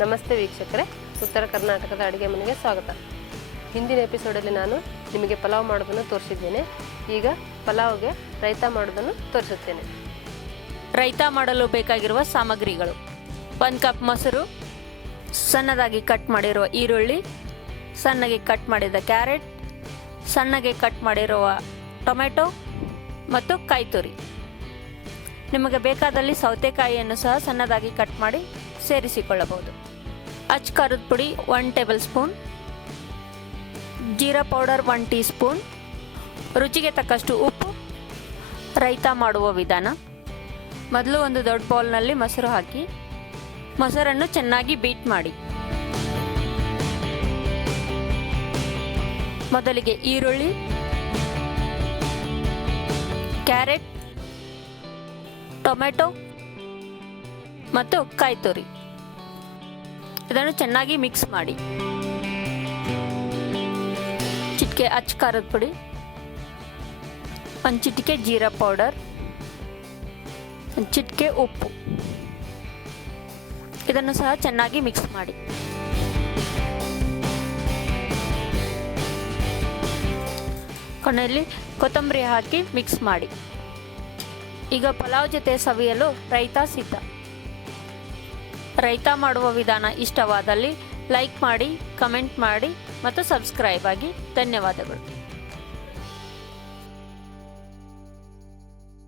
ನಮಸ್ತೆ ವೀಕ್ಷಕರೇ, ಉತ್ತರ ಕರ್ನಾಟಕದ ಅಡುಗೆ ಮನೆಗೆ ಸ್ವಾಗತ. ಹಿಂದಿನ ಎಪಿಸೋಡಲ್ಲಿ ನಾನು ನಿಮಗೆ ಪಲಾವ್ ಮಾಡೋದನ್ನು ತೋರಿಸಿದ್ದೇನೆ. ಈಗ ಪಲಾವ್ಗೆ ರೈತಾ ಮಾಡೋದನ್ನು ತೋರಿಸುತ್ತೇನೆ. ರೈತಾ ಮಾಡಲು ಬೇಕಾಗಿರುವ ಸಾಮಗ್ರಿಗಳು: 1 ಕಪ್ ಮೊಸರು, ಸಣ್ಣದಾಗಿ ಕಟ್ ಮಾಡಿರುವ ಈರುಳ್ಳಿ, ಸಣ್ಣಗೆ ಕಟ್ ಮಾಡಿದ ಕ್ಯಾರೆಟ್, ಸಣ್ಣಗೆ ಕಟ್ ಮಾಡಿರುವ ಟೊಮೆಟೊ ಮತ್ತು ಕಾಯಿ ತುರಿ. ನಿಮಗೆ ಬೇಕಾದಲ್ಲಿ ಸೌತೆಕಾಯಿಯನ್ನು ಸಹ ಸಣ್ಣದಾಗಿ ಕಟ್ ಮಾಡಿ ಸೇರಿಸಿಕೊಳ್ಳಬಹುದು. ಅಚ್ಚ ಖಾರದ ಪುಡಿ 1 table spoon, jeera powder 1 tea spoon, ರುಚಿಗೆ ತಕ್ಕಷ್ಟು ಉಪ್ಪು. ರೈತಾ ಮಾಡುವ ವಿಧಾನ: ಮೊದಲು ಒಂದು ದೊಡ್ಡ ಬೌಲ್ನಲ್ಲಿ ಮೊಸರು ಹಾಕಿ ಮೊಸರನ್ನು ಚೆನ್ನಾಗಿ ಬೀಟ್ ಮಾಡಿ. ಮೊದಲಿಗೆ ಈರುಳ್ಳಿ, ಕ್ಯಾರೆಟ್, ಟೊಮೆಟೊ ಮತ್ತು ಕಾಯಿ ತುರಿ ಇದನ್ನು ಚೆನ್ನಾಗಿ ಮಿಕ್ಸ್ ಮಾಡಿ. ಚಿಟಿಕೆ ಅಚ್ಚ ಖಾರದ ಪುಡಿ, 1 ಚಿಟಿಕೆ ಜೀರಾ ಪೌಡರ್, 1 ಚಿಟಿಕೆ ಉಪ್ಪು ಇದನ್ನು ಸಹ ಚೆನ್ನಾಗಿ ಮಿಕ್ಸ್ ಮಾಡಿ. ಕೊನೆಯಲ್ಲಿ ಕೊತ್ತಂಬರಿ ಹಾಕಿ ಮಿಕ್ಸ್ ಮಾಡಿ. ಈಗ ಪಲಾವ್ ಜೊತೆ ಸವಿಯಲು ರೈತಾ ಸಿದ್ಧ. ರೈತಾ ಮಾಡುವ ವಿಧಾನ ಇಷ್ಟವಾದಲ್ಲಿ ಲೈಕ್ ಮಾಡಿ, ಕಮೆಂಟ್ ಮಾಡಿ ಮತ್ತು ಸಬ್ಸ್ಕ್ರೈಬ್ ಆಗಿ. ಧನ್ಯವಾದಗಳು.